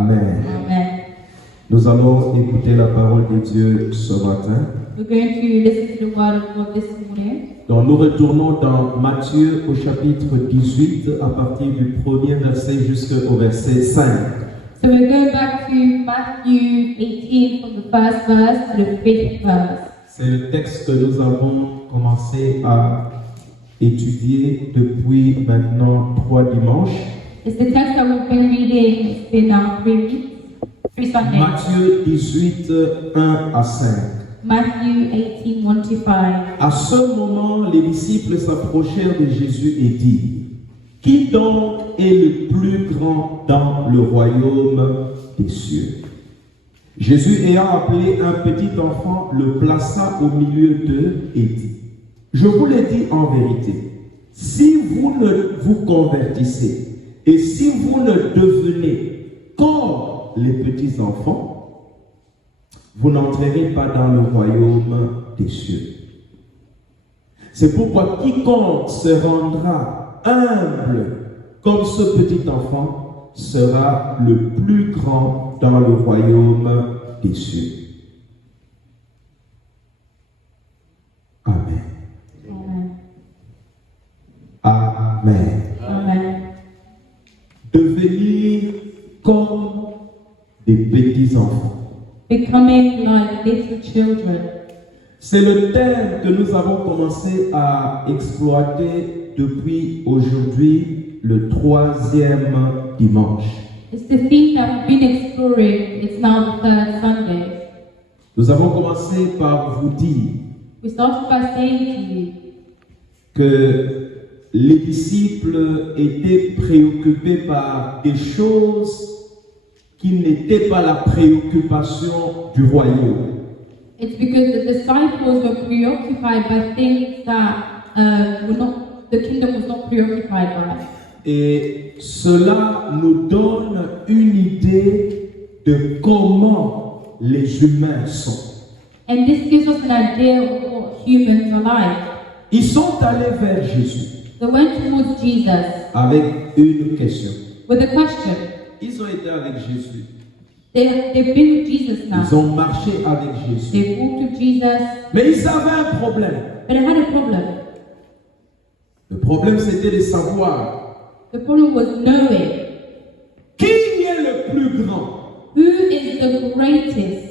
Amen. Amen. Nous allons écouter la parole de Dieu ce matin. We're going to listen to the word of God this morning. Donc nous retournons dans Matthieu au chapitre 18 à partir du premier verset jusqu'au verset 5. So we're going back to Matthew 18 from the first verse to the 5th verse. C'est le texte que nous avons commencé à étudier depuis maintenant 3 dimanches. It's the text that we've been reading. It's been now 3 weeks, 3 Sundays. Matthieu 18, 1 à 5. Matthew 18, 1 to 5. À ce moment, les disciples s'approchèrent de Jésus et dirent: Qui donc est le plus grand dans le royaume des cieux? Jésus, ayant appelé un petit enfant, le plaça au milieu d'eux et dit: Je vous le dis en vérité, si vous ne vous convertissez et si vous ne devenez comme les petits enfants, vous n'entrerez pas dans le royaume des cieux. C'est pourquoi quiconque se rendra humble comme ce petit enfant sera le plus grand dans le royaume des cieux. Amen. Amen. Amen. Amen. Devenir comme des petits enfants. Becoming like little children. C'est le thème que nous avons commencé à exploiter depuis aujourd'hui, le 3e dimanche. It's the theme that we've been exploring. It's now the 3rd Sunday. Nous avons commencé par vous dire We started by saying to you que les disciples étaient préoccupés par des choses qui n'étaient pas la préoccupation du royaume. it's because the disciples were preoccupied by things that were not, the kingdom was not preoccupied by. Et cela nous donne une idée de comment les humains sont. And this gives us an idea of what humans are like. Ils sont allés vers Jésus They went towards Jesus avec une question. with a question. Ils ont été avec Jésus. They've been with Jesus now. Ils ont marché avec Jésus. They've walked with Jesus, Mais ils avaient un problème. but they had a problem. Le problème, c'était de savoir The problem was knowing qui est le plus grand who is the greatest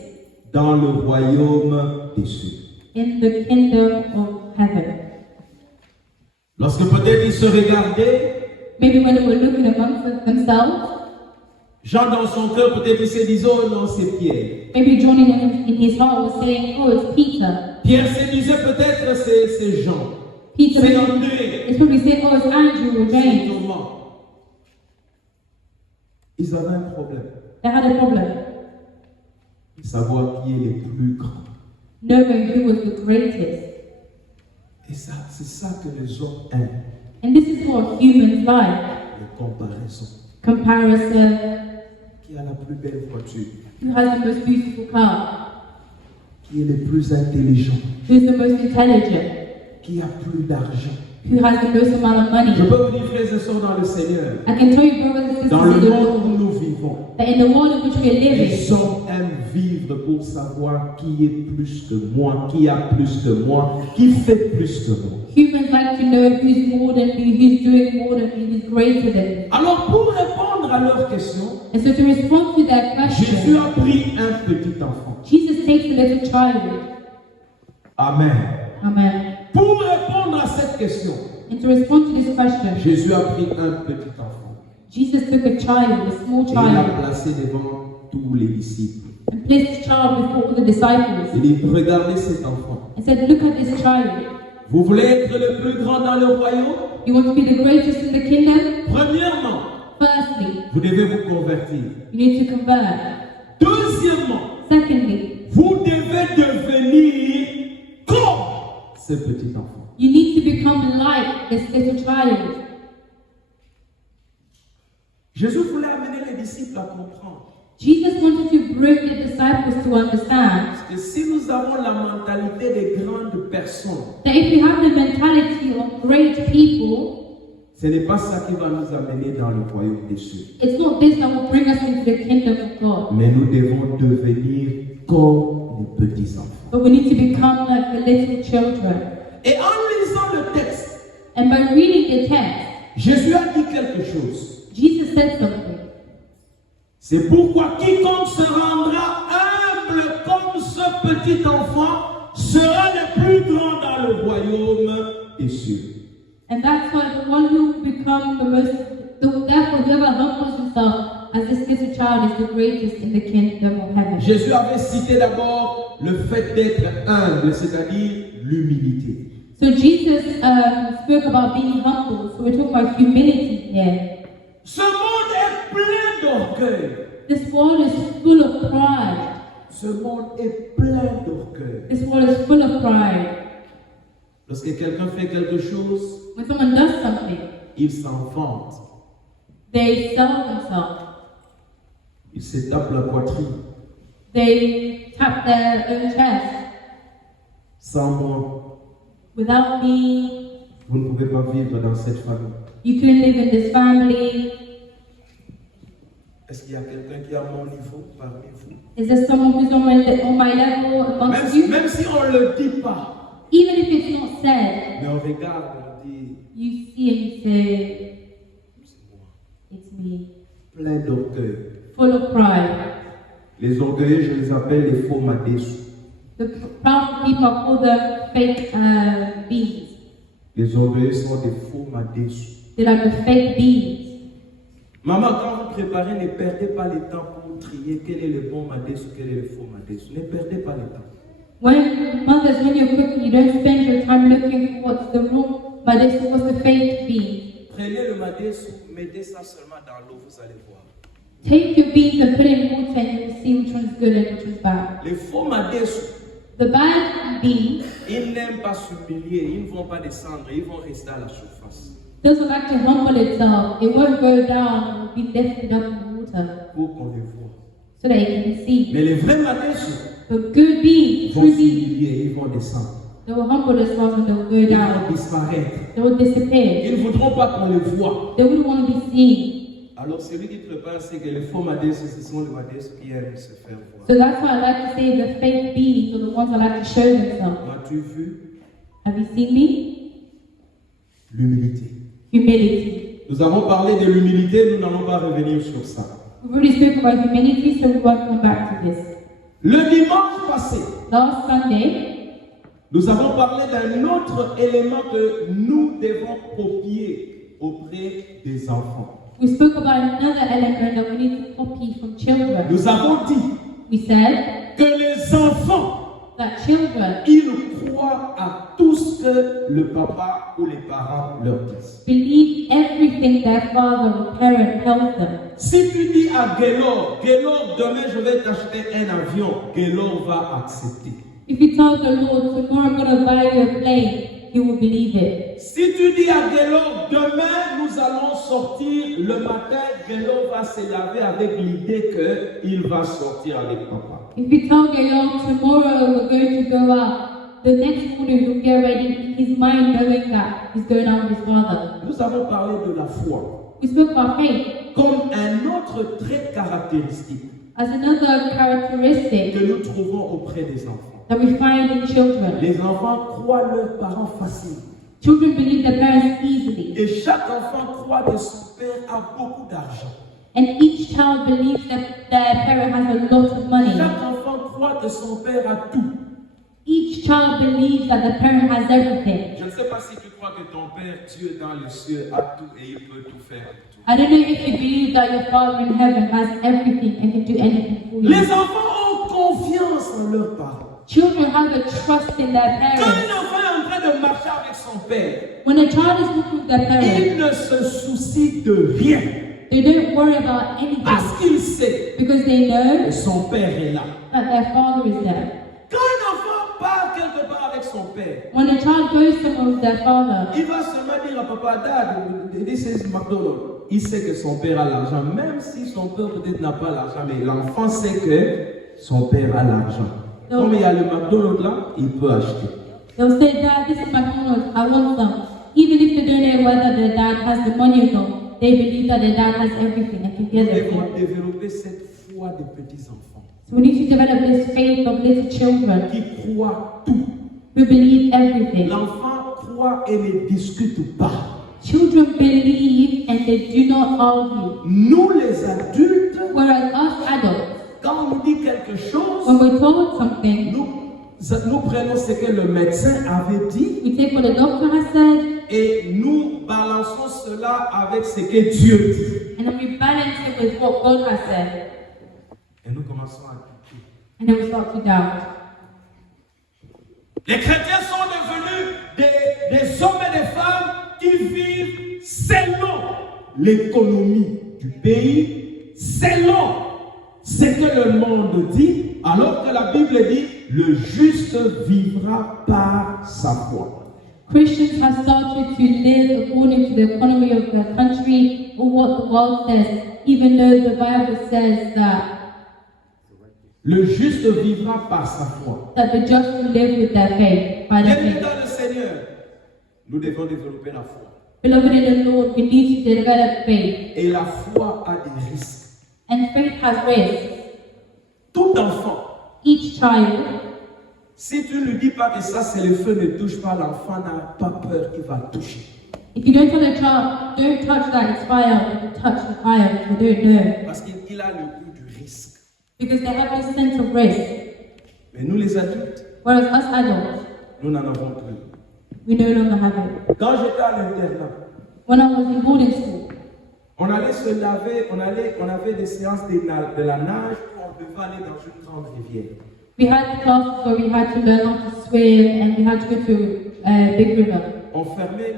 dans le royaume des cieux. in the kingdom of heaven. Lorsque peut-être ils se regardaient, Maybe when they were looking amongst themselves, Jean dans son cœur, peut-être il se disait: oh non, c'est Pierre. maybe John in his heart was saying, oh, it's Peter. Pierre se disait peut-être c'est Jean. Peter C'est was- André. it's probably saying, oh, it's Andrew or C'est James. Thomas. Ils avaient un problème. They had a problem Savoir qui est le plus grand. knowing who was the greatest. Et ça, c'est ça que les hommes aiment, And this is what humans like. les comparaisons. Comparison. Qui a la plus belle voiture? Who has the most beautiful car? Qui est le plus intelligent? Who's the most intelligent? Qui a plus d'argent? Who has the most amount of money? Je peux vous dire, frères et sœurs, dans le Seigneur, I can tell you, brothers and dans sisters, le in the monde Lord, où nous vivons, that in the world in which we are living, les hommes aiment vivre pour savoir qui est plus que moi, qui a plus que moi, qui fait plus que moi. humans like to know who's more than me, who's doing more than me, who's greater than me. Alors, pour répondre à leurs questions, And so to respond to that Jésus question, a pris un petit enfant. Jesus takes a little child. Amen. Amen. Pour répondre à cette question, And to respond to this question, Jésus a pris un petit enfant Jesus took a child, a small et il l'a child, placé devant tous les disciples. and placed the child before all the disciples. Il dit: regardez cet enfant. And said, look at this child. Vous voulez être le plus grand dans le royaume? You want to be the greatest in the kingdom? Premièrement, Firstly, vous devez vous convertir. you need to convert. Deuxièmement, Secondly, vous devez devenir comme ce petit enfant. you need to become like this little child. Jésus voulait amener les disciples à comprendre Jesus wanted to bring the disciples to understand que si nous avons la mentalité des grandes personnes, that if you have the mentality of great people, Ce n'est pas ça qui va nous amener dans le royaume des cieux. It's not this that will bring us into the kingdom of God. Mais nous devons devenir comme les petits enfants. But we need to become like the little children. Et en lisant le texte, And by reading the text, Jésus a dit quelque chose. Jesus said something. C'est pourquoi quiconque se rendra humble comme ce petit enfant sera le plus grand dans le royaume des cieux. And that's why the one who will become therefore whoever humbles himself as this little child is the greatest in the kingdom of heaven. Jésus avait cité d'abord le fait d'être humble, c'est-à-dire l'humilité. So Jesus spoke about being humble. So we're talking about humility here. Ce monde est plein d'orgueil. This world is full of pride. Ce monde est plein d'orgueil. This world is full of pride. Lorsque quelqu'un fait quelque chose, When someone does something, il s'en vante. they sell themselves. Il se tape la poitrine. They tap their own chest. Sans moi, Without me, vous ne pouvez pas vivre dans cette famille. you couldn't live in this family. Est-ce qu'il y a quelqu'un qui est à mon niveau parmi vous? Is there someone who's on my level amongst you? Même si on ne le dit pas, Even if it's not said, mais on regarde et on dit, you see and you say, c'est moi. it's me. Plein d'orgueil. Full of pride. Les orgueilleux, je les appelle les faux madessus. The proud people are called the fake beings. Les orgueilleux sont des faux madessus. They're like the fake beings. Maman, quand vous préparez, ne perdez pas le temps pour trier quel est le bon madessu, quel est le faux madessu. Ne perdez pas le temps. When you're cooking, you don't spend your time looking for what's the wrong, but it's what's the fake being. Prenez le madessu, mettez ça seulement dans l'eau, vous allez voir. Take your beans and put it in water and you'll see which one's good and which one's bad. Les faux madessus, The bad beans, ils n'aiment pas s'humilier, ils ne vont pas descendre, ils vont rester à la surface. doesn't like to humble itself. It won't go down, it will be lifted up in the water Pour qu'on les voit. so that you can see. Mais les vrais madessus, But good beans, ils vont true beans, s'humilier, ils vont descendre. they will humble themselves and they will go Ils down. vont disparaître. They will disappear. Ils ne voudront pas qu'on les voit. They wouldn't want to be seen. Alors celui qui prépare, c'est que les faux madessus, ce sont les madessus qui aiment se faire voir. So that's why I like to say the fake beings are the ones that like to show themselves. M'as-tu vu? Have you seen me? L'humilité. Humility. Nous avons parlé de l'humilité, nous n'allons pas revenir sur ça. We've already spoken about humility, so we won't come back to this. Le dimanche passé, Last Sunday, nous avons parlé d'un autre élément que nous devons copier auprès des enfants. we spoke about another element that we need to copy from children. Nous avons dit We said que les enfants, that children ils croient à tout ce que le papa ou les parents leur disent. believe everything their father or parent tells them. Si tu dis à Gaylord, demain je vais t'acheter un avion, Gaylord va accepter. If you tell the Lord, tomorrow I'm going to buy you a plane, he will believe it. Si tu dis à Gaylord, demain nous allons sortir le matin, Gaylord va se laver avec l'idée qu'il va sortir avec papa. If you tell Gayon, tomorrow we're going to go out, the next morning he'll get ready in his mind knowing that he's going out with his father. Nous avons parlé de la foi We spoke about faith comme un autre trait caractéristique as another characteristic que nous trouvons auprès des enfants. that we find in children. Les enfants croient leurs parents facilement. Children believe their parents easily, Et chaque enfant croit que son père a beaucoup d'argent. and each child believes that their parent has a lot of money. Chaque enfant croit que son père a tout. Each child believes that the parent has everything. Je ne sais pas si tu crois que ton père, Dieu dans les cieux, a tout et il peut tout faire avec toi. I don't know if you believe that your father in heaven has everything and can do anything for you. Les enfants ont confiance en leurs parents. Children have a trust in their Quand parents. un enfant est en train de marcher avec son père, When a child is walking with their parents, il ne se soucie de rien they don't worry about anything parce qu'il sait because they know que son père est là. that their father is there. Quand un enfant part quelque part avec son père, When a child goes somewhere with their father, il va seulement dire à papa, Dad, this is McDonald's. Il sait que son père a l'argent, même si son père peut-être n'a pas l'argent, mais l'enfant sait que son père a l'argent. Comme il y a le McDonald's là, il peut acheter. they'll say, Dad, this is McDonald's, I want some. Even if they don't know whether their dad has the money or not, they believe that their dad has everything and can Nous get devons everything. développer cette foi des petits-enfants So we need to develop this faith of little children qui croient tout. who believe everything. L'enfant croit et ne discute pas. Children believe and they do not argue. Nous les adultes, Whereas us adults, quand on nous dit quelque chose, when we're told something, nous prenons ce que le médecin avait dit we take what the doctor has said et nous balançons cela avec ce que Dieu dit. and then we balance it with what God has said. Et nous commençons à douter. And then we start to doubt. Les chrétiens sont devenus des hommes et des femmes qui vivent selon l'économie du pays, selon ce que le monde dit, alors que la Bible dit le juste vivra par sa foi. Christians have started to live according to the economy of the country or what the world says, even though the Bible says Le juste vivra par sa foi. that the just will live with their faith, by their Bien-aimés faith. dans le Seigneur, nous devons développer la foi. Beloved in the Lord, we need to develop faith. Et la foi a des risques. And faith has risks. Tout enfant, Each child, si tu ne lui dis pas que ça c'est le feu, ne touche pas, l'enfant n'a pas peur, il va toucher. if you don't tell a child, don't touch that, it's fire, if you touch the fire, if you don't know. Parce qu'il a le goût du risque. Because they have this sense of risk. Mais nous les adultes, Whereas us adults, nous n'en avons plus. we no longer have it. Quand j'étais à l'internat, When I was in boarding school, on allait se laver, on avait des séances de la nage où on devait aller dans une grande rivière. we had classes where we had to learn how to swim and we had to go to a big river. On fermait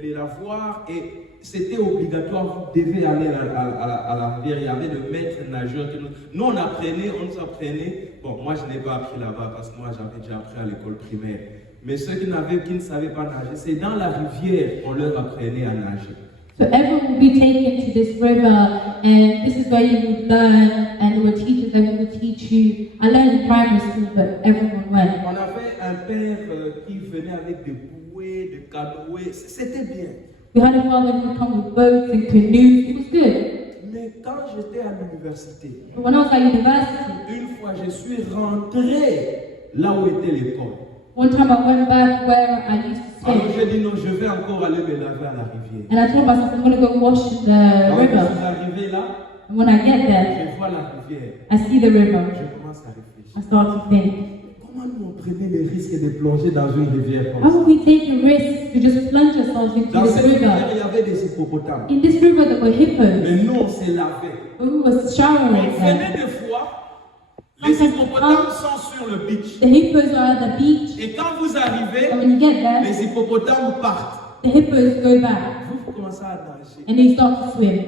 les lavoirs et c'était obligatoire, vous devez aller à la rivière. Il y avait de maîtres nageurs. Nous, on nous apprenait. Bon, moi, je n'ai pas appris là-bas parce que moi, j'avais déjà appris à l'école primaire. Mais ceux qui ne savaient pas nager, c'est dans la rivière qu'on leur apprenait à nager. So everyone would be taken to this river and this is where you would learn and there were teachers that would teach you. I learned in primary school but everyone went. On avait un père qui venait avec des bouées, des canoës. C'était bien. We had a father who would come with boats and canoes. It was good. Mais quand j'étais à l'université, But when I was at university, une fois je suis rentré là où était l'école. one time I went back where I used to Alors stay. j'ai dit non, je vais encore aller me laver à la rivière. And I told myself I'm going to go wash in the Quand je river. suis arrivé là, And when I get there, je vois la rivière. I see the river. Je commence à réfléchir. I start to think, Comment nous on prenait les risques de plonger dans une rivière comme how ça? would we take a risk to just plunge ourselves into Dans this cette rivière, river? il y avait des hippopotames. In this river there were hippos. Mais nous, on s'est lavé. We were On showering there. venait des fois, les hippopotames sont sur le beach. The hippos are at the beach, Et quand vous arrivez, and when you get there, les hippopotames partent. the hippos go back Vous commencez à nager. and they start to swim.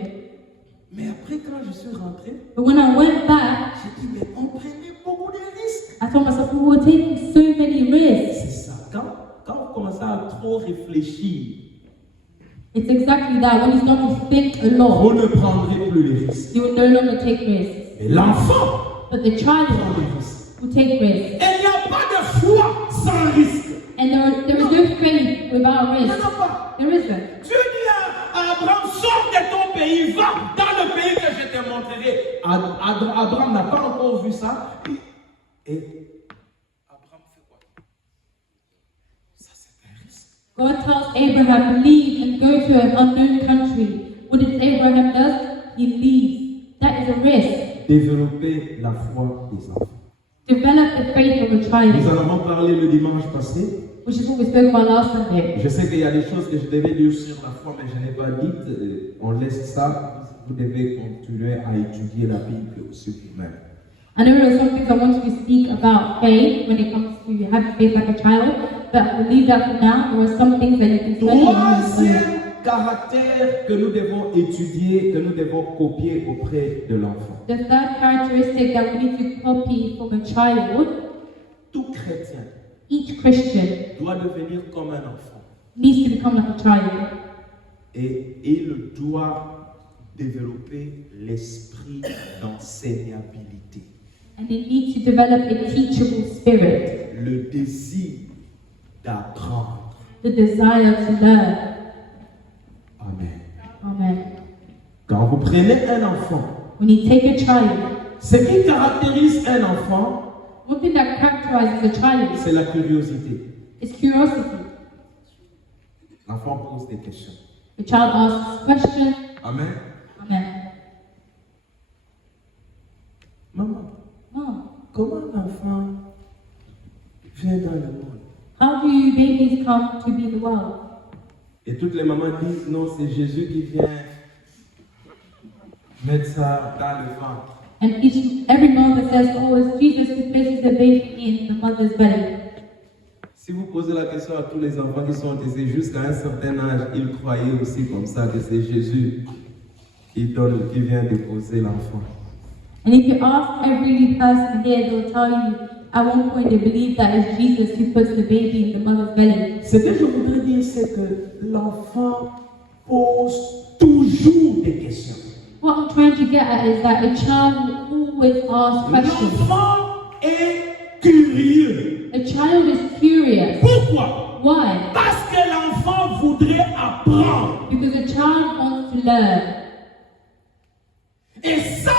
Mais après, quand je suis rentré, But when I went back, j'ai dit, mais on prenait beaucoup de risques. I told myself we were taking so many risks. C'est ça. Quand vous commencez à trop réfléchir, It's exactly that. When you start to think a vous lot, ne prendrez plus les risques. you will no longer take risks. Mais l'enfant But the child prend des risques. will take risks. Et il n'y a pas de foi sans risque. And there is no faith without Il n'y en risk. a pas. There isn't. Dieu dit à Abraham, sors de ton pays, va dans le pays que je te montrerai. Abraham n'a pas encore vu ça. Et Abraham fait quoi? Ça, c'est un risque. God tells Abraham, leave and go to an unknown country. What did Abraham does? He leaves. That is a risk. Développer la foi des enfants. Develop the faith of a Nous child, en avons parlé le dimanche passé. which is what we spoke about last Sunday. Je sais qu'il y a des choses que je devais dire sur la foi, mais je n'ai pas dites. On laisse ça. Vous devez continuer à étudier la Bible aussi vous-même. I know there are some things I want to speak about faith when it comes to having faith like a child, but we'll leave that for now. There are some things that you can study in your own. Troisième caractère que nous devons étudier, que nous devons copier auprès de l'enfant. The third characteristic that we need to copy from a child, Tout chrétien each Christian doit devenir comme un enfant. needs to become like a child. Et il doit développer l'esprit d'enseignabilité, And they need to develop a teachable spirit, le désir d'apprendre. the desire to learn. vous prenez un enfant, when you take a child, ce qui caractérise un enfant, one thing that characterizes a child c'est la curiosité. is curiosity. L'enfant pose des questions. The child asks questions. Amen. Amen. Maman, Mom, comment l'enfant vient dans le monde? how do you babies come to be the world? Et toutes les mamans disent, non, c'est Jésus qui vient mettre ça dans le ventre. And every mother says, oh, it's Jesus who places the baby in the mother's belly. Si vous posez la question à tous les enfants qui sont aisés jusqu'à un certain âge, ils croyaient aussi comme ça que c'est Jésus qui vient déposer l'enfant. And if you ask every person here, they'll tell you, at one point they believe that it's Jesus who puts the baby in the mother's belly. Ce que je voudrais dire, c'est que l'enfant pose toujours des questions. What I'm trying to get at is that a child will always ask questions. L'enfant est curieux. A child is curious. Pourquoi? Why? Parce que l'enfant voudrait apprendre. Because a child wants to learn. Et ça,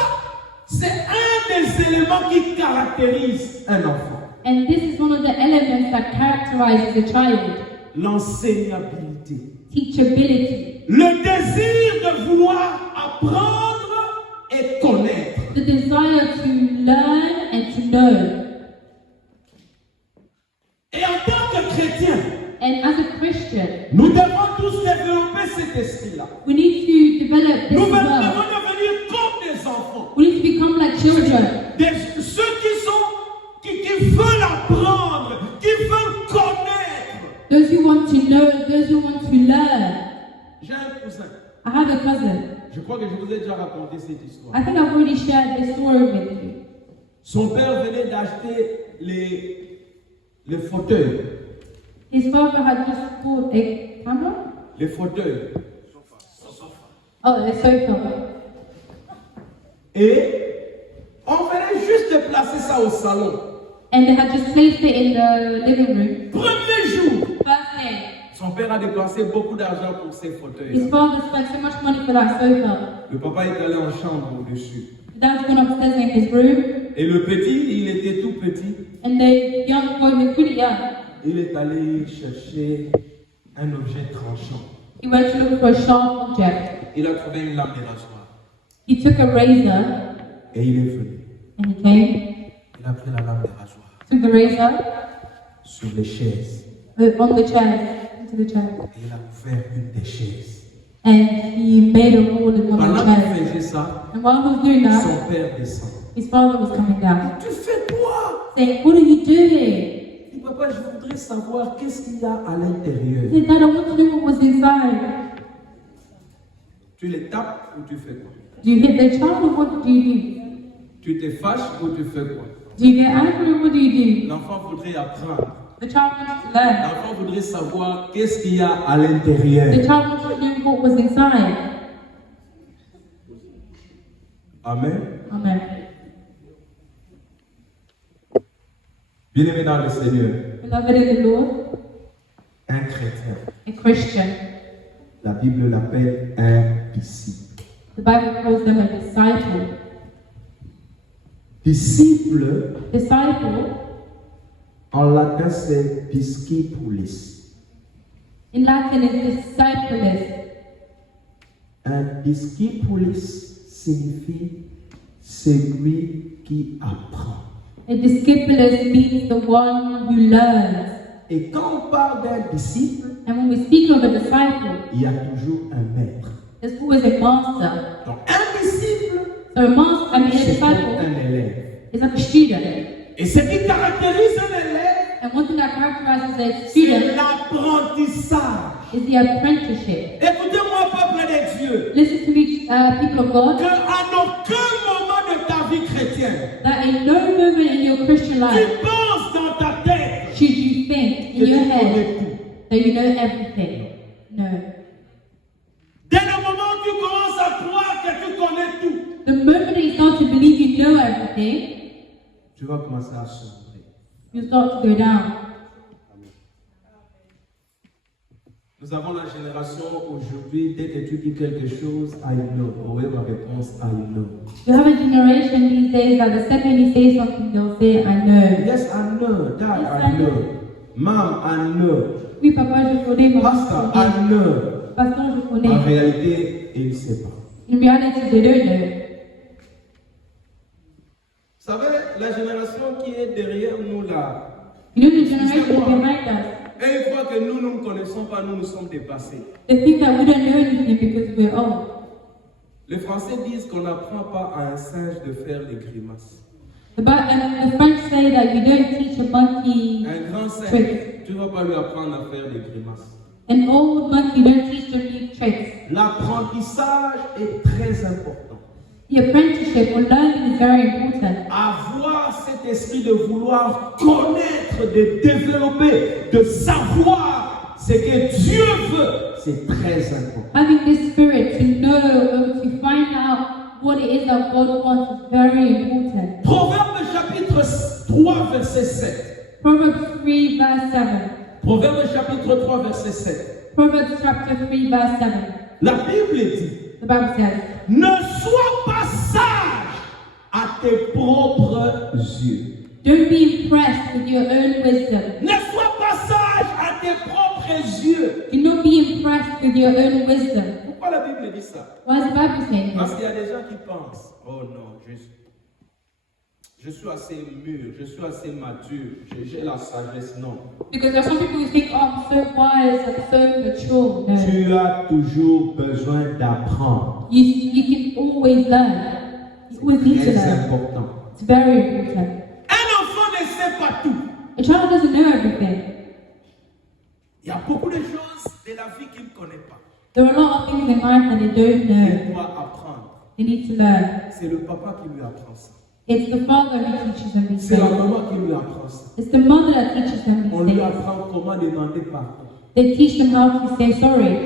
c'est un des éléments qui caractérise un enfant. And this is one of the elements that characterizes a child. L'enseignabilité. Teachability. Le désir de vouloir apprendre et connaître. The desire to learn and to know. Et en tant que chrétien, And as a Christian, nous devons tous développer cet esprit-là. we need to develop this Nous as devons well. devenir comme des enfants. We need to become like children. Ceux qui veulent apprendre, qui veulent connaître. Those who want to know, those who want to learn. J'ai un cousin. I have a cousin. Je crois que je vous ai déjà raconté cette histoire. I think I've already shared this story with you. Son père venait d'acheter les fauteuils. His father had just bought a camera? Les fauteuils. Oh, a sofa. Et on venait juste de placer ça au salon. And they had just placed it in the living room. Premier jour. First day. Son père a dépensé beaucoup d'argent pour ces His fauteuils. father spent so much money for that sofa. Le papa est allé en chambre au-dessus. Dad's gone upstairs in his room. Et le petit, il était tout petit. And the young boy was pretty young. Il est allé chercher un objet tranchant. He went to look for a sharp object. Il a trouvé une lame de rasoir. He took a razor Et il est venu. and he came, Il a pris la lame de rasoir took the razor sur les chaises. on the chair, into the chair. Et il a ouvert une des chaises. And he made a hole in one of Pendant the qu'il chairs. faisait ça, And while he was doing that, son père descend. his father was coming down, Tu fais quoi? saying, "What are you doing?" Il dit, papa, je voudrais savoir qu'est-ce qu'il y a à l'intérieur. He said, "Dad, I want to know what was inside." Tu les tapes ou tu fais quoi? Do you hit the child or what do you do? Tu te fâches ou tu fais quoi? Do you get angry or what do you do? L'enfant voudrait apprendre. The child wants to learn. L'enfant voudrait savoir qu'est-ce qu'il y a à l'intérieur. The child wants to know what was inside. Amen. Amen. Bien-aimé dans le Seigneur, Beloved in the Lord, un chrétien, a Christian, la Bible l'appelle un disciple. the Bible calls them a disciple. Disciple, Disciple, en latin, c'est discipulis. in Latin, is discipulis. Un discipulis signifie celui qui apprend. A discipulis means the one who learns. Et quand on parle d'un disciple, And when we speak of a disciple, il y a toujours un maître. there's always a master. Donc un disciple, So a master, I mean, a c'est comme disciple un élève. is like a student. Et ce qui caractérise un élève, And one thing that characterizes a c'est student l'apprentissage. is the apprenticeship. Écoutez-moi, peuple de Dieu, Listen to me, people of God, qu'à aucun moment de ta vie chrétienne, that in no moment in your Christian tu life penses dans ta tête should you think que in your tu head connais tout. that you know everything. No. Dès le moment où tu commences à croire que tu connais tout, The moment that you start to believe you know everything, tu vas commencer à sombrer. you start to go down. Nous avons la génération aujourd'hui, dès que tu dis quelque chose, I know. Ou la réponse, I know. You have a generation these days that the second you say something, they'll say, I know. Yes, I know. Dad, Yes, I I know. know. Mom, I know. Oui, papa, je connais, maman, Pastor, je connais. I know. Pasteur, je En connais. réalité, il ne sait pas. In reality, they don't know. Vous savez, la génération qui est derrière nous là, You know, the generation behind us, et une fois que nous ne connaissons pas, nous sommes dépassés. they think that we don't know anything because we're old. Les Français disent qu'on n'apprend pas à un singe de faire des grimaces. The French say that you don't teach a monkey Un grand singe, tricks. tu ne vas pas lui apprendre à faire des grimaces. An old monkey don't teach them new tricks. L'apprentissage est très important. The apprenticeship or learning is very important. Avoir cet esprit de vouloir connaître, de développer, de savoir ce que Dieu veut, c'est très important. Having this spirit to know or to find out what it is that God wants is very important. Proverbe chapitre 3, verset 7. Proverbs 3 verse 7. Proverbe chapitre 3, verset 7. Proverbs chapter 3 verse 7. La Bible dit, The Bible says, ne sois pas sage à tes propres yeux. don't be impressed with your own wisdom. Ne sois pas sage à tes propres yeux. Do not be impressed with your own wisdom. Pourquoi la Bible dit ça? Why is the Bible saying Parce this? qu'il y a des gens qui pensent, oh non, je suis assez mûr, je suis assez mature, j'ai la sagesse. Non. Because there are some people who think, oh, I'm so wise, I'm so mature. No. Tu as toujours besoin d'apprendre. You can always learn. You always need to C'est learn. important. It's very important. Un enfant ne sait pas tout. A child doesn't know everything. Il y a beaucoup de choses de la vie qu'il ne connaît pas. There are a lot of things in life that they don't know. Il doit apprendre. They need to learn. C'est le papa qui lui apprend ça. It's the father who teaches them these C'est la things. maman qui lui apprend ça. It's the mother that teaches them On these lui things. apprend comment demander pardon. They teach them how to say sorry.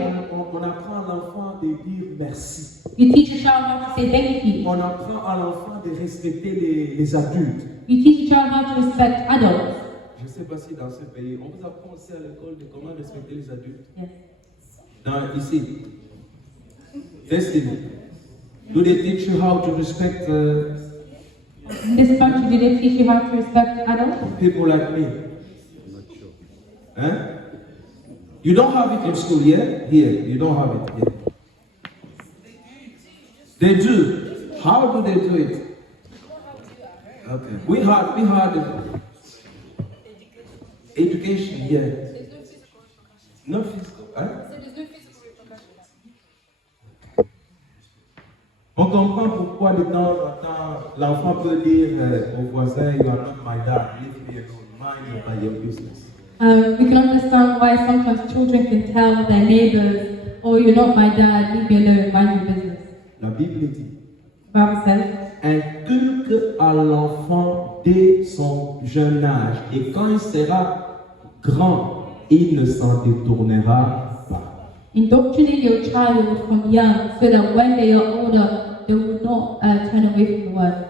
On apprend à l'enfant de dire merci. You teach a child how to say thank you. On apprend à l'enfant de respecter les adultes. You teach a child how to respect adults. Je ne sais pas si dans ce pays, on vous apprend aussi à l'école de comment respecter les adultes. Yes. Ici. Destiny. Do they teach you how to respect In this country, do they teach you how to respect adults? people like me? Huh? You don't have it in school, yeah? Here, you don't have it here. They do. How do they do it? Okay. We had education, yeah. No physical, huh? On comprend pourquoi de temps en temps l'enfant peut dire au voisin, you are not my dad, leave me alone, mind your business. We can understand why sometimes children can tell their neighbors, oh, you're not my dad, leave me alone, mind your business. La Bible dit, The Bible says, inculque à l'enfant dès son jeune âge, et quand il sera grand, il ne s'en détournera pas. indoctrinate your child from young so that when they are older, they will not turn away from the word.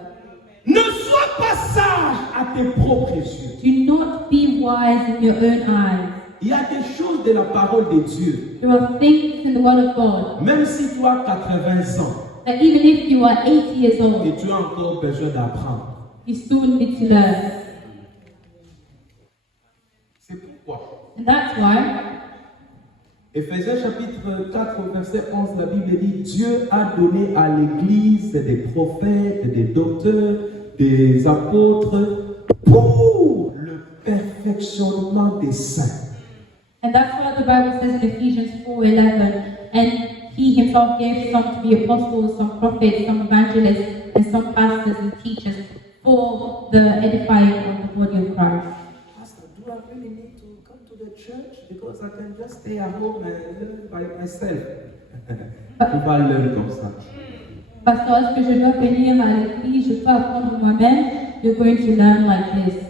Ne sois pas sage à tes propres yeux. Do not be wise in your own eyes. Il y a des choses de la parole de Dieu, There are things in the word of God même si tu as 80 ans, that even if you are 80 years old, et tu as encore besoin d'apprendre. you still need to learn. C'est pourquoi And that's why Éphésiens chapitre 4, verset 11, la Bible dit, Dieu a donné à l'Église des prophètes, des docteurs, des apôtres pour le perfectionnement des saints. And that's what the Bible says in Ephesians 4:11. And he himself gave some to be apostles, some prophets, some evangelists, and some pastors and teachers for the edifying of the body of Christ. Pastor, do I really need to come to the church? Because I can just stay at home and learn by myself. Tu vas learn comme ça. Pasteur, est-ce que je dois venir à l'église? Je peux apprendre moi-même? You're going to learn like this.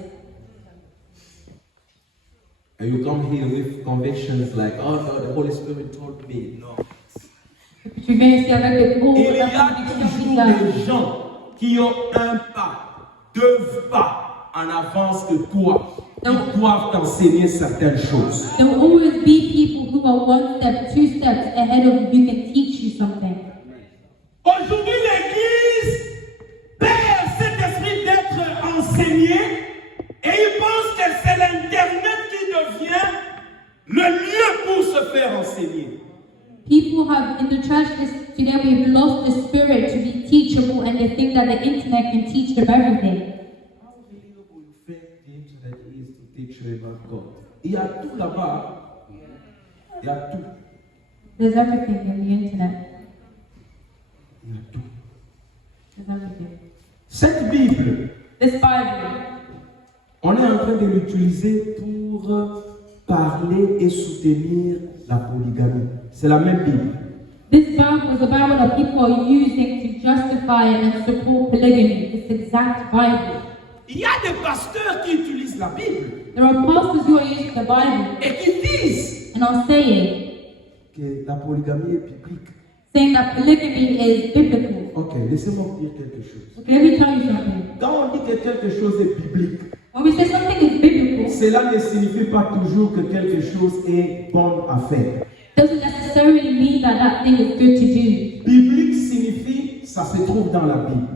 And you come here with convictions like, oh no, the Holy Spirit told me. No. Et puis tu viens ici avec des mots, Il y la a conviction qui toujours savent. des gens qui ont un pas, deux pas en avance que toi. qui doivent t'enseigner certaines choses. There will always be people who are one step, two steps ahead of you, who can teach you something. Aujourd'hui, l'Église perd cet esprit d'être enseigné et il pense que c'est l'Internet qui devient le lieu pour se faire enseigner. People have, in the church today, we've lost the spirit to be teachable, and they think that the internet can teach them everything. Il y a tout là-bas. Il y a tout. There's everything in the internet. Il y a tout. There's everything. Cette Bible, This Bible, on est en train de l'utiliser pour parler et soutenir la polygamie. C'est la même Bible. this Bible is a Bible that people are using to justify and support polygamy. It's the exact Bible. Il y a des pasteurs qui utilisent la Bible There are pastors who are using the Bible et qui disent and are saying que la polygamie est biblique. that polygamy is biblical. Ok, laissez-moi vous dire quelque chose. Okay, let me tell you something. Quand on dit que quelque chose est biblique, When we say something is biblical, cela ne signifie pas toujours que quelque chose est bon à faire. doesn't necessarily mean that that thing is good to do. Biblique signifie ça se trouve dans la Bible,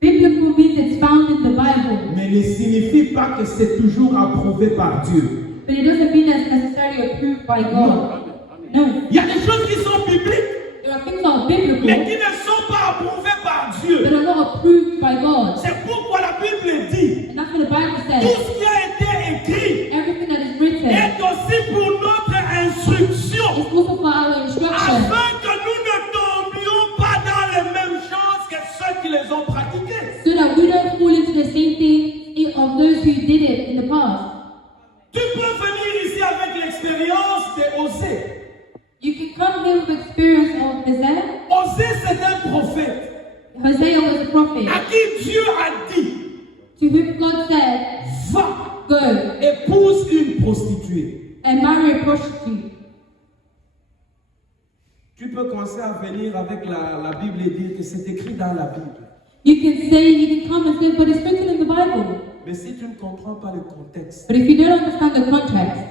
Biblical means it's found in the Bible, mais ne signifie pas que c'est toujours approuvé par Dieu. but it doesn't mean it's necessarily approved by God. No. Il y a des choses qui sont bibliques, There are things that are mais biblical, qui ne sont pas approuvées par but Dieu. are not approved by God. C'est pourquoi la Bible dit, And that's what the Bible tout says. ce qui a été écrit Everything that is written est aussi pour notre instruction, is also for our instruction, afin que nous ne tombions pas dans les mêmes choses que ceux qui les ont pratiquées. so that we don't fall into the same thing of those who did it in the past. Tu peux venir ici avec l'expérience de Osée. You can come here with experience of Hosea. Osée, c'est un prophète Hosea was a prophet à qui Dieu a dit, to whom God said, va, go épouse une prostituée. and marry a prostitute. Tu peux commencer à venir avec la Bible et dire que c'est écrit dans la Bible. You can come and say, but it's written in the Bible. Mais si tu ne comprends pas le contexte, But if you don't understand the context,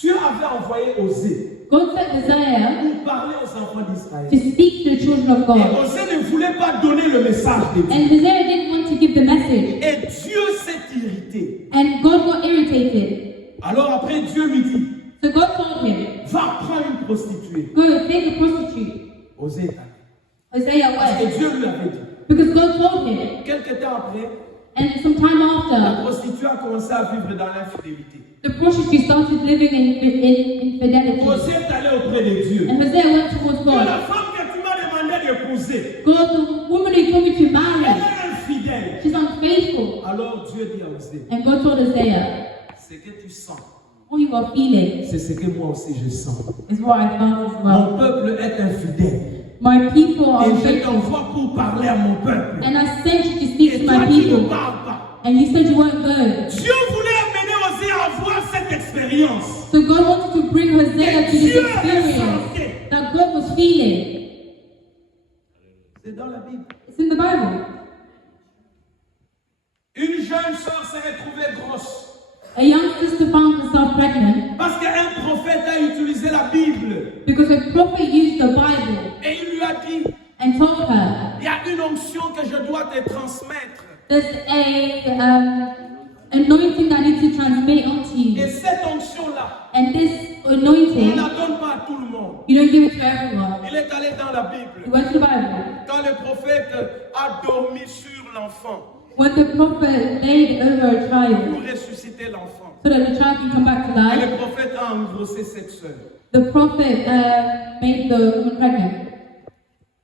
Dieu avait envoyé Osée God sent Hosea pour parler aux enfants d'Israël. to speak to the children of Et God. Osée ne voulait pas donner le message de Dieu. And Hosea didn't want to give the message. Et Dieu s'est irrité. And God got irritated. Alors après, Dieu lui dit, So God told him, va prendre une prostituée. go take a prostitute. Osée est allé. Hosea Parce que went. Dieu lui avait dit. Because God told him. Quelque temps après, And some time la after, prostituée a commencé à vivre dans l'infidélité. the prostitute started living in infidelity. Osée est allé auprès de Dieu. And Hosea went towards Que God. la femme que tu m'as demandé d'épouser, God, the woman you told me to elle marry, est infidèle. she's unfaithful. Alors Dieu dit à Osée, And God told Hosea, ce que tu sens, all you are feeling c'est ce que moi aussi je sens. is what I felt as Mon well. peuple est infidèle. My people are Et je unfaithful. t'envoie pour parler à mon peuple. And I sent you to speak Et to toi, my tu ne people. parles pas. And you said you won't go. Dieu voulait amener Osée à avoir cette expérience. So God wanted to bring Hosea to this Dieu experience ressentait. that God was feeling. C'est dans la Bible. It's in the Bible. Une jeune soeur s'est retrouvée grosse. A young sister found herself pregnant Parce qu'un prophète a utilisé la Bible. because a prophet used the Bible Et il lui a dit, and told her, il y a une onction que je dois te transmettre. there's a anointing that I need to transmit onto Et you. cette onction-là, And this on ne anointing, la donne pas à tout le monde. you don't give it to everyone. Il est allé dans la You Bible. went to the Bible. Quand le prophète a dormi sur l'enfant When the prophet laid over a child pour ressusciter l'enfant, so that the child can come back to et life, le prophète a engrossé cette sœur. the prophet made the woman pregnant.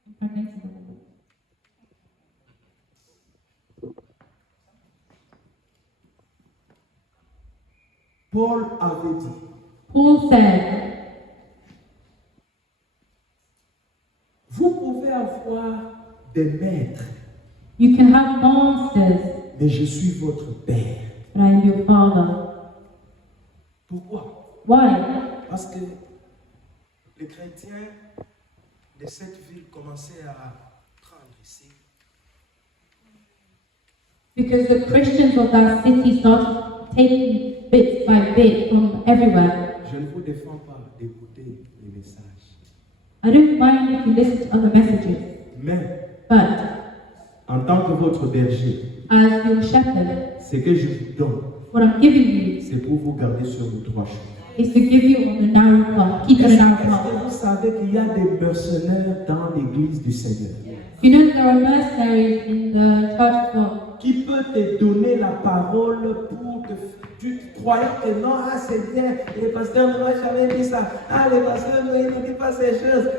Impregnated the woman. Paul avait dit, Paul said, vous pouvez avoir des maîtres, you can have masters, mais je suis votre père. but I am your father. Pourquoi? Why? Parce que les chrétiens de cette ville commençaient à prendre ici. Because the Christians of that city started taking bits by bit from everywhere. Je ne vous défends pas d'écouter les messages. I don't mind if you listen to other messages, Mais, but en tant que votre berger, as your shepherd, ce que je vous donne, what I'm giving you c'est pour vous garder sur le droit chemin. is to give you on the narrow path. Keep on the Est-ce narrow que path. vous savez qu'il y a des mercenaires dans l'église du Seigneur You know there are mercenaries in the church of God qui peut te donner la parole pour que tu croyais que non, ah c'est bien, les pasteurs ne m'ont jamais dit ça, ah les pasteurs ne disent pas ces choses,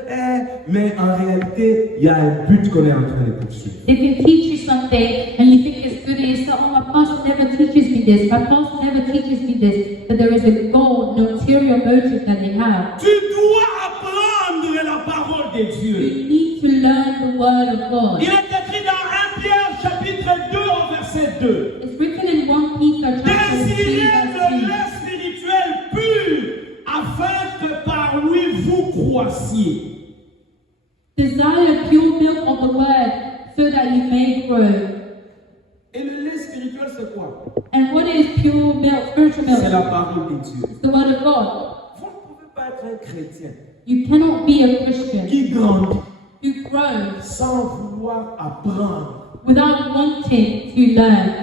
mais en réalité, il y a un but qu'on est en train de poursuivre. They can teach you something and you think it's good and you say, oh, my pastor never teaches me this, my pastor never teaches me this. But there is a goal, an ulterior motive that they have. Tu dois apprendre la parole de Dieu. You need to learn the word of God. Il est écrit dans 1 Pierre chapitre 2 au verset 2. It's written in 1 Peter chapter 3 Désirez verse le 2. lait spirituel pur afin que par lui vous croissiez. Desire pure milk of the word so that you may grow. Et le lait spirituel c'est quoi? And what is pure milk, spiritual C'est la milk? parole de Dieu. It's the word of God. Vous ne pouvez pas être un chrétien You cannot be a Christian qui grandit who grows sans vouloir apprendre. without wanting to learn.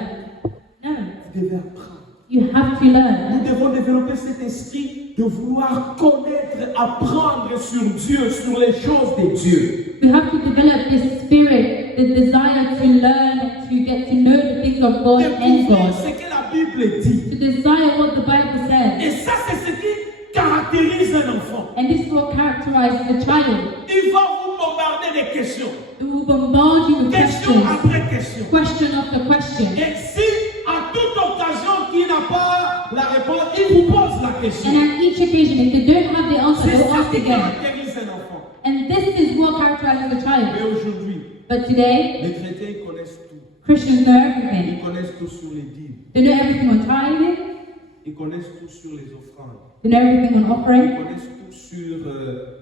No, Vous devez apprendre. you have to learn. Nous devons développer cet esprit de vouloir connaître, apprendre sur Dieu, sur les choses de Dieu. We have to develop this spirit, the desire to learn, to get to know the things of God and Découvrir God. ce que la Bible dit. To desire what the Bible says. Et ça, c'est ce qui caractérise un enfant. And this is what characterizes a child. Il va vous bombarder des questions. It will bombard you with Question questions, après question. question after question. Et si à toute occasion qui n'a pas la réponse, il vous pose la question. And at each occasion, if they don't have the answer, C'est they'll ça ask qui again. caractérise un enfant. And this is what characterizes a Mais child. aujourd'hui, But today, les chrétiens ils connaissent tout. Christians know everything. Ils connaissent tout sur les dîmes. They know everything on tithing. Ils connaissent tout sur les offrandes. They know everything on Ils offering. connaissent tout sur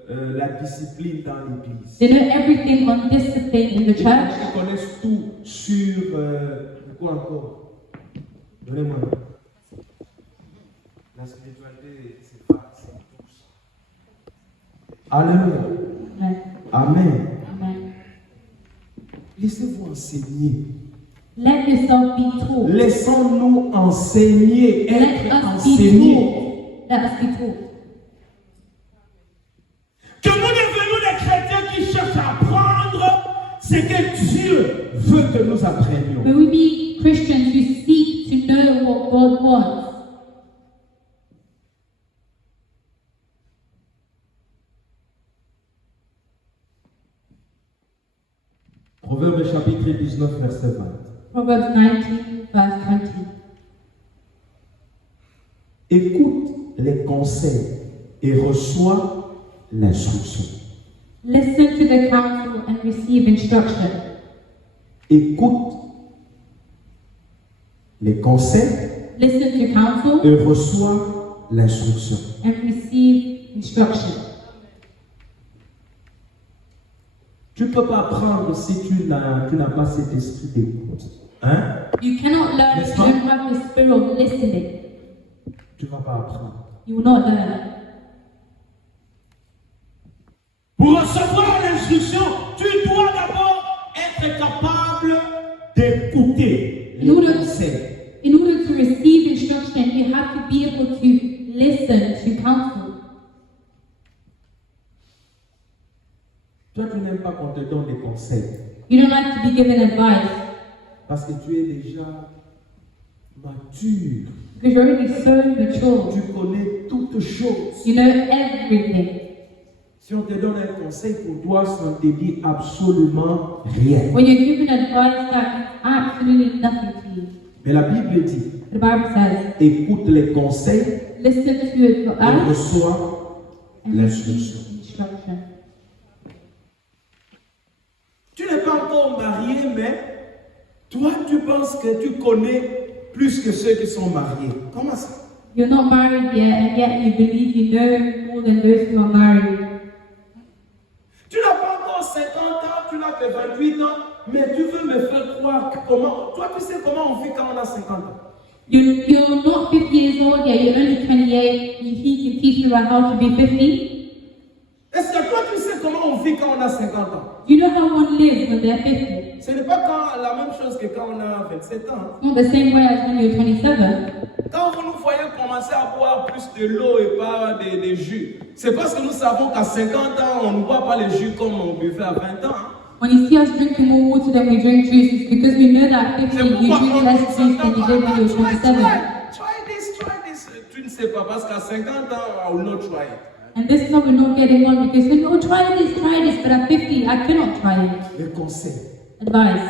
la discipline dans l'église. They know everything on discipline in the church. Ils connaissent tout sur quoi encore? Donnez-moi. La spiritualité, c'est pas, c'est tout ça. Alléluia. Amen. Amen. Amen. Laissez-vous enseigner. Let yourself be taught. Laissons-nous enseigner, Let être us be enseignés. taught. Let us be taught. Que nous devenions des chrétiens qui cherchent à apprendre ce que Dieu veut que nous apprenions. May we be Christians who seek to know what God wants. Proverbe chapitre 19, verset 20. Proverbs 19, verse 20. Écoute les conseils et reçois l'instruction. Listen to the counsel and receive instruction. Écoute les conseils Listen to counsel et reçois l'instruction. and receive instruction. Tu ne peux pas apprendre si tu n'as pas cet esprit d'écoute. Hein? You cannot learn if you don't have the spirit of listening. Tu ne vas pas apprendre. You will not learn. Pour recevoir l'instruction, tu dois d'abord être capable d'écouter les conseils. In order to receive instruction, you have to be able to listen to counsel. Toi, tu n'aimes pas qu'on te donne des conseils You don't like to be given advice parce que tu es déjà mature. because you're already so mature. Tu connais toutes choses. You know everything. Si on te donne un conseil pour toi, ça ne te dit absolument rien. When you're given advice that means absolutely nothing to you. Mais la Bible dit, The Bible says, écoute les conseils listen to it for et us reçois and l'instruction. receive instruction. Tu n'es pas encore marié, mais toi, tu penses que tu connais plus que ceux qui sont mariés. Comment ça? You're not married yet, and yet you believe you know more than those who are married. Tu n'as pas encore 50 ans, tu n'as que 28 ans, mais tu veux me faire croire que comment. Toi, tu sais comment on vit quand on a 50 ans. You're not 50 years old yet, you're only 28. You think you can teach me about how to be 50? Est-ce que toi, tu sais comment on vit quand on a 50 ans? You know how one lives when they're 50? Ce n'est pas la même chose que quand on a 27 ans. It's not the same way as when you're 27. Quand vous nous voyez commencer à boire plus de l'eau et pas des jus, c'est parce que nous savons qu'à 50 ans, on ne boit pas les jus comme on buvait à 20 ans. When you see us drinking more water than we drink juice, it's because we know that at 50 you drink less juice than you did when you were 27. Try this. Tu ne sais pas parce qu'à 50 ans, I will not try it. And this is how we're not getting on because we oh try this, but at 50 I cannot try it. Les conseils. Advice,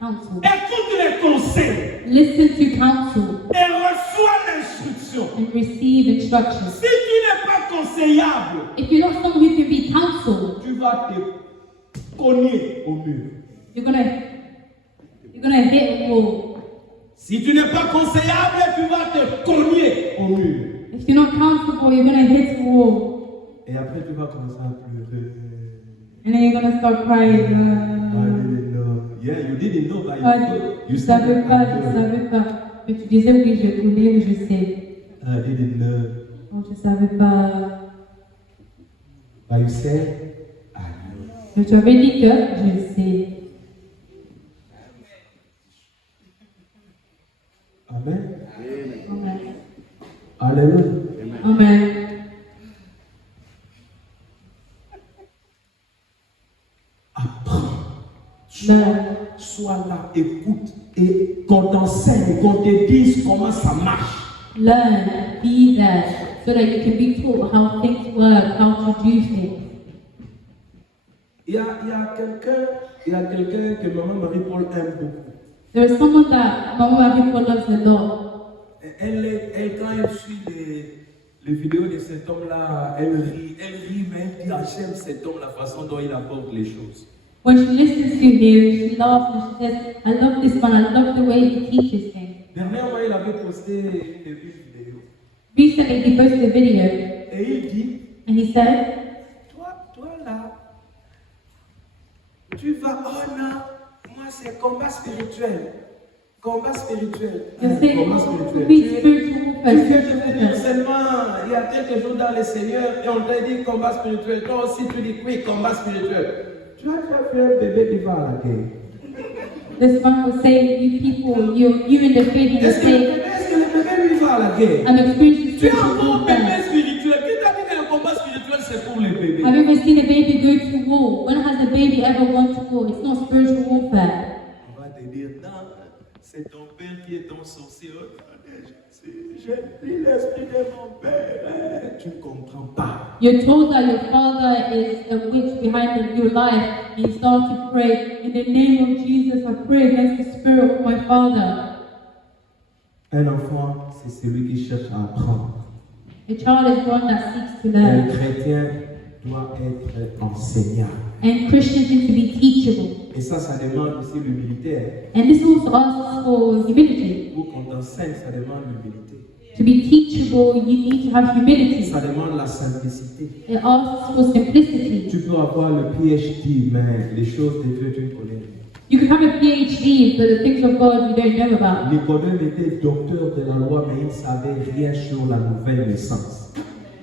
counsel. Écoute les conseils Listen to counsel et reçois l'instruction. and receive instructions. Si tu n'es pas conseillable, If you're not someone who can be counseled, tu vas te cogner au mur. you're gonna hit a wall. Si tu n'es pas conseillable, tu vas te cogner au mur. If you're not counselable, you're gonna hit a wall. Et après, tu vas commencer à pleurer. And then you're gonna start crying. I didn't know. Yeah, you didn't know, but Tu you savais said pas, I tu know. savais pas. Mais tu disais oui, je connais, oui, je sais. I didn't know. Oh, je savais pas. But you said, I know. Mais tu avais dit que je sais. Amen. Amen. Alléluia. Amen. Apprends. Learn. Sois là, écoute, et qu'on t'enseigne, qu'on te dise comment ça marche. Learn, be there, so that you can be taught how things work, how to do things. Il y a quelqu'un que Maman Marie-Paul aime beaucoup. There is someone that Mama Marie-Paul loves a lot. Elle, quand elle suit les vidéos de cet homme-là, elle rit, mais elle dit, ah, j'aime cet homme, la façon dont il aborde les choses. When she listens to him, she laughs and she says, I love this man, I love the way he teaches things. Dernièrement, il avait posté une vidéo. Recently, he posted a video Et il dit, and he said, toi là, tu vas, oh non, moi c'est combat spirituel. Combat spirituel. you're saying, Combat be spirituel. spiritual Tu first. viens de dire seulement, il y a quelques jours dans le Seigneur et on t'a dit combat spirituel. Toi aussi tu dis oui, combat spirituel. Tu as fait un bébé qui va à la guerre. This man was saying, you people, you in the faith, and you Est-ce que say, le bébé lui va à la guerre? I'm experiencing Tu es spiritual encore un bébé warfare. spirituel. Qui t'a dit que le combat spirituel c'est pour les bébés? Have you ever seen a baby go to war? When has a baby ever gone to war? It's not spiritual warfare. On va te dire, non, c'est ton père qui est ton sorcier. J'ai pris l'esprit de mon père. Tu ne comprends pas. You're told that your father is a witch behind your life, and you start to pray, in the name of Jesus, I pray against the spirit of my father. Un enfant, c'est celui qui cherche à apprendre. A child is one that seeks to Un learn. chrétien doit être enseignant. And Christians need to be teachable. Et ça demande aussi l'humilité. And this also asks for humility. Pour qu'on t'enseigne, ça demande l'humilité. To be teachable, you need to have humility. Ça demande la simplicité. It asks for simplicity. Tu peux avoir le PhD, mais les choses de Dieu, tu ne connais rien. You can have a PhD, but the things of God you don't know about. Nicodème était docteur de la loi, mais il ne savait rien sur la nouvelle naissance.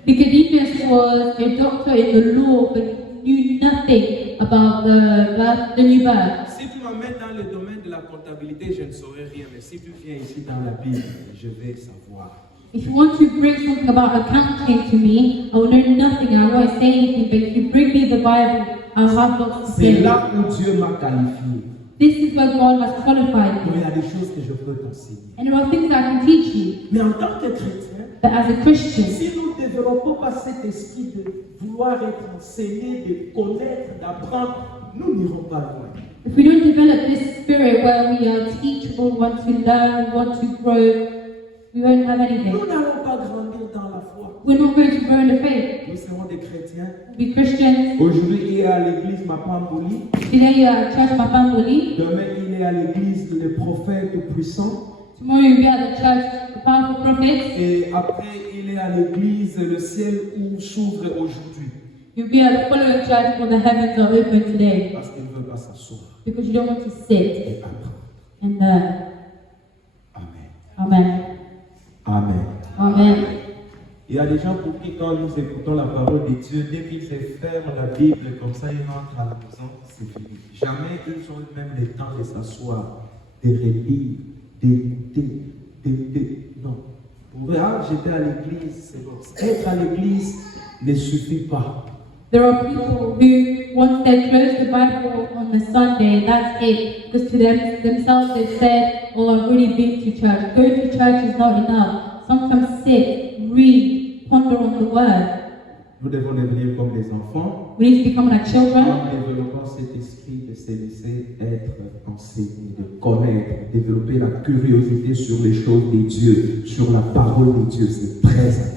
Nicodemus was a doctor in the law, but knew nothing about the new birth. Si tu m'amènes dans le domaine de la comptabilité, je ne saurais rien. Mais si tu viens ici dans la Bible, je vais savoir. If you want to bring something about accounting to me, I will know nothing and I won't say anything. But if you bring me the Bible, I'll have lots to C'est say. là où Dieu m'a qualifié. This is where God has qualified Il y me. a des choses que je peux t'enseigner. And there are things that I can teach you. Mais en tant que chrétien, But as a Christian, si nous ne développons pas cet esprit de vouloir être enseigné, de connaître, d'apprendre, nous n'irons pas loin. if we don't develop this spirit where we are teachable, want to learn, want to grow, we won't have anything. Nous n'allons pas grandir dans la foi. We're not going to grow in the faith. Nous serons des chrétiens. We'll be Christians. Aujourd'hui, il est à l'église Mapambouli. Today you are at Church Mapamboli. Demain, il est à l'église les prophètes puissants. Tomorrow you'll be at the church, the powerful prophets. Et après, il est à l'église le ciel où s'ouvre aujourd'hui. You'll be at the following church where the heavens are open today. Parce qu'il ne veut pas s'asseoir. because you don't want to sit et apprendre. and learn. Amen. Amen. Amen. Amen. Il y a des gens pour qui, quand nous écoutons la parole de Dieu, dès qu'ils se ferment la Bible, comme ça, ils rentrent à la maison, c'est fini. Jamais ils ont même le temps de s'asseoir, de relire, d'écouter. Non. Pour eux, j'étais à l'église, c'est bon. Être à l'église ne suffit pas. There are people who, once they close the Bible on the Sunday, that's it. Because to themselves they've said, oh, I've already been to church. Going to church is not enough. Sometimes sit, read, ponder on the word. Nous devons devenir comme des enfants, We need to become like children. en développant cet esprit de se laisser être enseigné, de connaître, développer la curiosité sur les choses de Dieu, sur la parole de Dieu. C'est très important.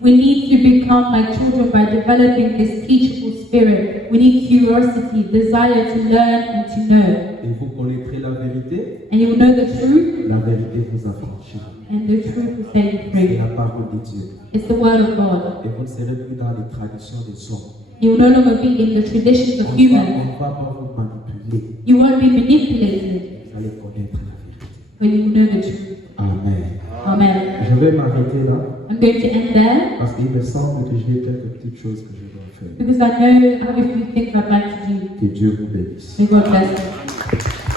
We need to become like children by developing this teachable spirit. We need curiosity, desire to learn and to know. Et vous connaîtrez la vérité, And you will know the truth, la vérité vous affranchira. and the truth will set you C'est free. la parole de Dieu. It's the word of God. Et vous ne serez plus dans les traditions des hommes. You will no longer be in the traditions of On ne humans. va pas vous manipuler. You won't be manipulated Vous allez connaître la vérité. when you know the truth. Amen. Amen. Je vais m'arrêter là I'm going to end there parce qu'il me semble que j'ai quelques petites choses que je dois faire. because I know I have a few things I'd like to do. Que Dieu vous bénisse. May God bless you.